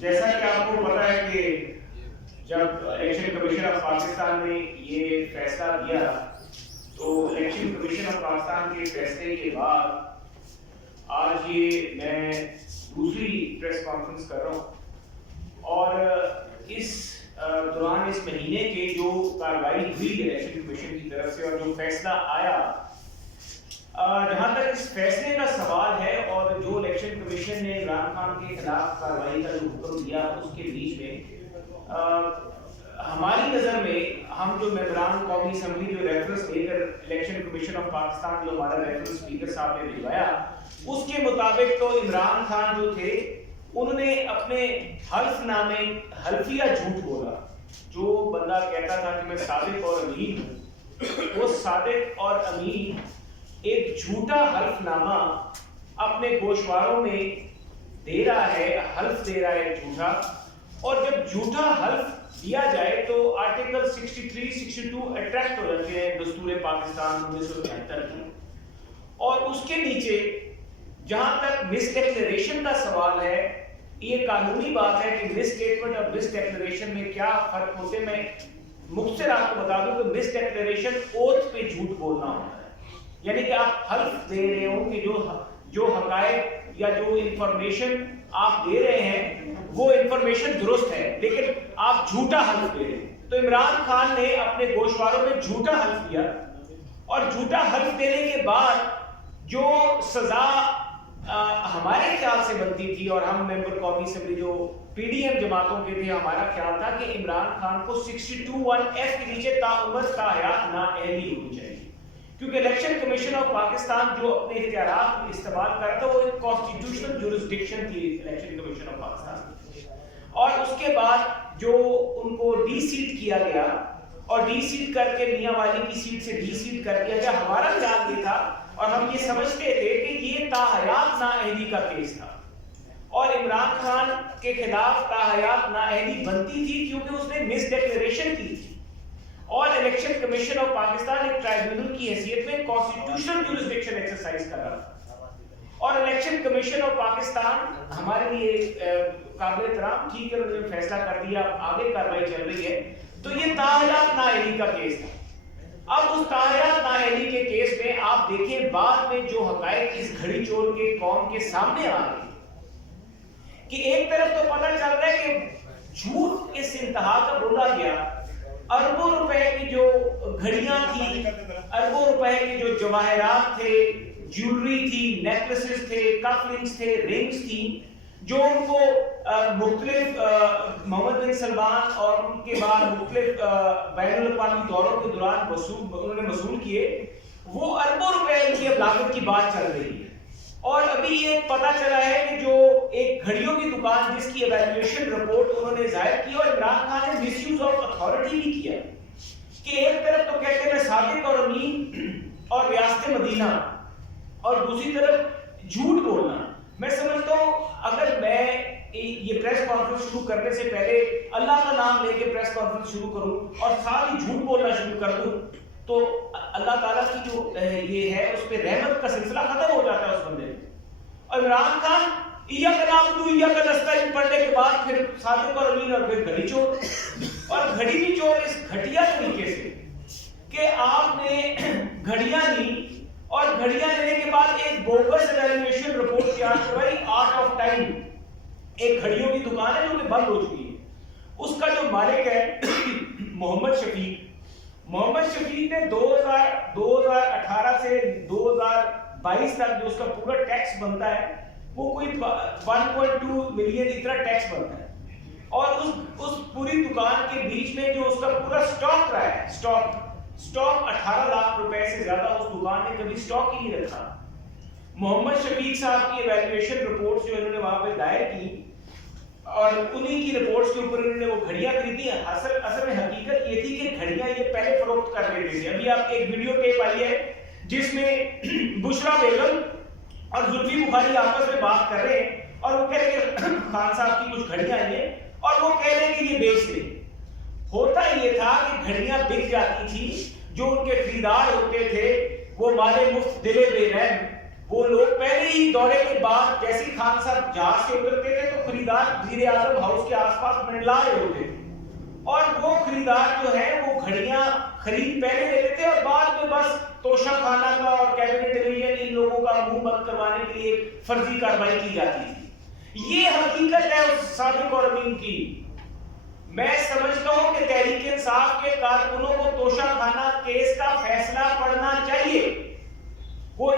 جیسا کہ آپ کو پتا ہے کہ جب الیکشن کمیشن آف پاکستان نے یہ فیصلہ دیا تو الیکشن کمیشن آف پاکستان کے فیصلے کے بعد آج یہ میں دوسری پریس کانفرنس کر رہا ہوں، اور اس دوران اس مہینے کے جو کارروائی ہوئی الیکشن کمیشن کی طرف سے اور جو فیصلہ آیا، جہاں تک اس فیصلے کا سوال ہے اور جو الیکشن کمیشن نے عمران خان کے خلاف کارروائی کا جو حکم دیا اس کے بیچ میں ہماری نظر میں ہم جو ممبران قومی اسمبلی جو ریفرنس لے کر الیکشن کمیشن آف پاکستان جو ہمارا ریفرنس اسپیکر صاحب نے بھجوایا اس کے مطابق تو عمران خان جو تھے انہوں نے اپنے حلف نامے حلفیہ جھوٹ بولا۔ جو بندہ کہتا تھا کہ میں صادق اور امین ہوں، وہ صادق اور امین ایک جھوٹا حلف نامہ اپنے گوشواروں میں دے رہا ہے، حلف دے رہا ہے جھوٹا، اور جب جھوٹا حلف دیا جائے تو آرٹیکل 63 62 اٹریکٹ ہو جاتے ہیں دستور پاکستان 1973 کی، اور اس کے نیچے جہاں تک مس ڈیکلیریشن کا سوال ہے، یہ قانونی بات ہے کہ مس اسٹیٹمنٹ اور مس ڈیکلیریشن میں کیا فرق ہوتے ہیں۔ میں مختصر آپ کو بتا دوں کہ مس ڈیکلیریشن اوتھ پہ جھوٹ بولنا ہوتا ہے، یعنی کہ آپ حلف دے رہے ہوں کہ جو حقائق یا جو انفارمیشن آپ دے رہے ہیں وہ انفارمیشن درست ہے، لیکن آپ جھوٹا حلف دے رہے ہیں۔ تو عمران خان نے اپنے گوشواروں میں جھوٹا حلف دیا، اور جھوٹا حلف دینے کے بعد جو سزا ہمارے خیال سے بنتی تھی، اور ہم ممبر قومی اسمبلی جو پی ڈی ایم جماعتوں کے تھے، ہمارا خیال تھا کہ عمران خان کو 62(1)(f) کے نیچے تاعمر تاحیات نااہلی ہونی چاہیے، کیونکہ الیکشن کمیشن آف پاکستان جو اپنے اختیارات استعمال کر رہا تھا وہ ایک کانسٹیٹیوشنل جورسڈکشن تھی الیکشن کمیشن آف پاکستان، اور اس کے بعد جو ان کو ڈی سیٹ کیا گیا اور ڈی سیٹ کر کے میاں والی کی سیٹ سے ڈی سیٹ کر دیا گیا، ہمارا خیال یہ تھا اور ہم یہ سمجھتے تھے کہ یہ تاحیات نااہلی کا کیس تھا، اور عمران خان کے خلاف تاحیات نااہلی بنتی تھی کیونکہ اس نے مس ڈیکلیریشن کی تھی، اور الیکشن کمیشن آف پاکستان ایک ٹرائبیونل کی حیثیت میں کانسٹیٹیوشنل جورسڈکشن ایکسرسائز کر رہا تھا، اور الیکشن کمیشن آف پاکستان ہمارے لیے قابل احترام، ٹھیک ہے انہوں نے فیصلہ کر دیا، اب آگے کارروائی چل رہی ہے، تو یہ تاحیات نااہلی کا کیس تھا۔ اب اس تاحیات نااہلی کے کیس میں آپ دیکھیں بعد میں جو حقائق اس گھڑی چور کے قوم کے سامنے آ رہے ہیں کہ ایک طرف تو پتہ چل رہا ہے کہ جھوٹ اس انتہا کا بولا گیا، اربوں روپے کی جو گھڑیاں تھیں، اربوں روپے کے جو جواہرات تھے، جیولری تھی، نیکلسز تھے، کف لنکس تھے، رنگز تھی، جو ان کو مختلف محمد بن سلمان اور ان کے بعد مختلف بین الاقوامی دوروں کے دوران انہوں نے وصول کیے، وہ اربوں روپے ان کی ابلاغت کی بات چل رہی ہے۔ اور ابھی یہ پتہ چلا ہے کہ جو ایک گھڑیوں کی دکان جس کی ایویلویشن رپورٹ انہوں نے ظاہر کی، اور عمران خان نے مس یوز آف اتھارٹی بھی کیا کہ ایک طرف تو کہتے ہیں صادق اور امین اور ریاست مدینہ، اور دوسری طرف جھوٹ بولنا۔ میں سمجھتا ہوں اگر میں یہ پریس کانفرنس شروع کرنے سے پہلے اللہ کا نام لے کے پریس کانفرنس شروع کروں اور ساتھ ہی جھوٹ بولنا شروع کر دوں تو اللہ تعالیٰ کی جو یہ ہے اس پہ رحمت کا سلسلہ ختم ہو جاتا ہے اس بندے میں۔ اور عمران خان ایاک نعبد و ایاک نستعین پڑھنے کے بعد پھر صادق اور امین اور پھر گھڑی چور، اور گھڑی بھی چور اس گھٹیا طریقے سے کہ آپ نے گھڑیاں لی، اور گھڑیاں لینے کے بعد ایک بوگس ایویلویشن رپورٹ تیار کروائی آرٹ آف ٹائم، ایک گھڑیوں کی دکان ہے جو کہ بند ہو چکی ہے، اس کا جو مالک ہے محمد شفیق نے 2018 سے 2022 تک جو اس کا پورا ٹیکس بنتا ہے وہ کوئی 1.2 ملین اتنا ٹیکس بنتا ہے، اور اس پوری دکان کے بیچ میں جو اس کا پورا سٹاک رہا ہے، سٹاک 18 لاکھ روپے سے زیادہ اس دکان نے کبھی سٹاک ہی نہیں رکھا۔ محمد شفیق صاحب کی ایویلویشن رپورٹس جو انہوں نے وہاں پہ دائر کی، اور انہی کی رپورٹس کے اوپر انہوں نے وہ گھڑیاں خریدی۔ اصل میں حقیقت یہ تھی کہ گھڑیاں یہ پہلے فروخت کر رہے تھے۔ ابھی آپ ایک ویڈیو ٹیپ آئی ہے جس میں بشرا بیگم اور زلفی بخاری آپس میں بات کر رہے ہیں، اور وہ کہہ رہے کہ خان صاحب کی کچھ گھڑیاں آئی ہیں اور وہ کہہ رہے ہیں کہ یہ بیچ دیں۔ ہوتا یہ تھا کہ گھڑیاں بک جاتی تھی، جو ان کے خریدار ہوتے تھے وہ مالے مفت دلے بے رحم وہ لوگ پہلے ہی دورے کے بعد جیسے خان صاحب جہاز سے اترتے تھے تو خریدار وزیر اعظم ہاؤس کے آس پاس منڈلا رہے ہوتے تھے، اور وہ خریدار جو ہے وہ گھڑیاں خرید پہلے لیتے تھے اور بعد میں بس توشہ خانہ کا اور کیبنٹ ڈویژن ان لوگوں کا منہ بند کروانے کے لیے فرضی کارروائی کی جاتی تھی۔ یہ حقیقت ہے اس صادق اور امین کی۔ میں سمجھتا ہوں کہ تحریک انصاف کے کارکنوں کو توشہ خانہ کیس کا فیصلہ پڑھنا چاہیے۔ وہ